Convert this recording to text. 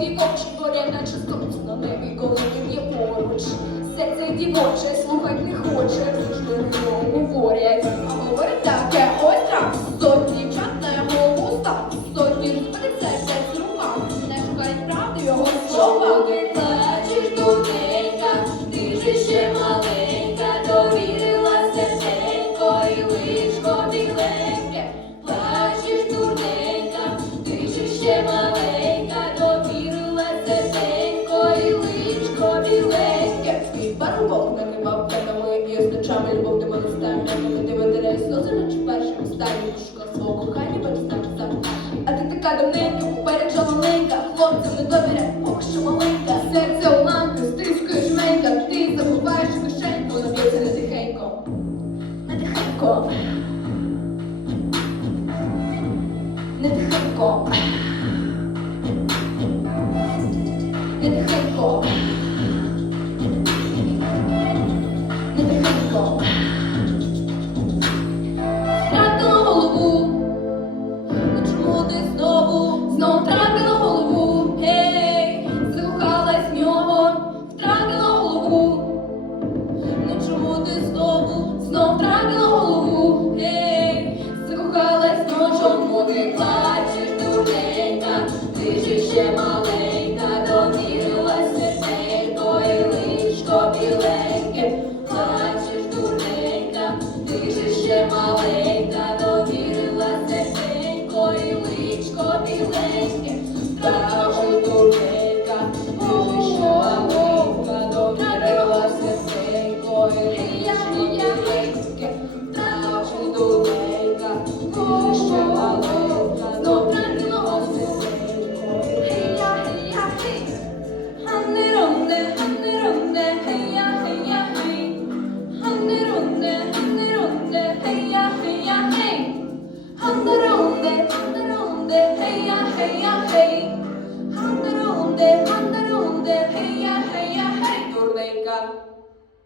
віночі горять, наче сонце на небі, коли ти є поруч. Серце дівоче, слухай, не Щаби любов тебе наставляє, ти витирає сльози, наче першим стані шука свого кохання, перестав сам. А ти така давненька, поперед маленька, хлопцям не довіря, поки що маленька. Серце уламки, стискує жменька, ти забуваєш кишеньку, вона б'ється не тихенько. Не тихенько. Не тихенько. ти плачеш, дурненька, ти ще маленька, довірилась серденько біленьке, плачеш, дурненька, ти ще маленька, довірилась серденько і личко біленьке. claro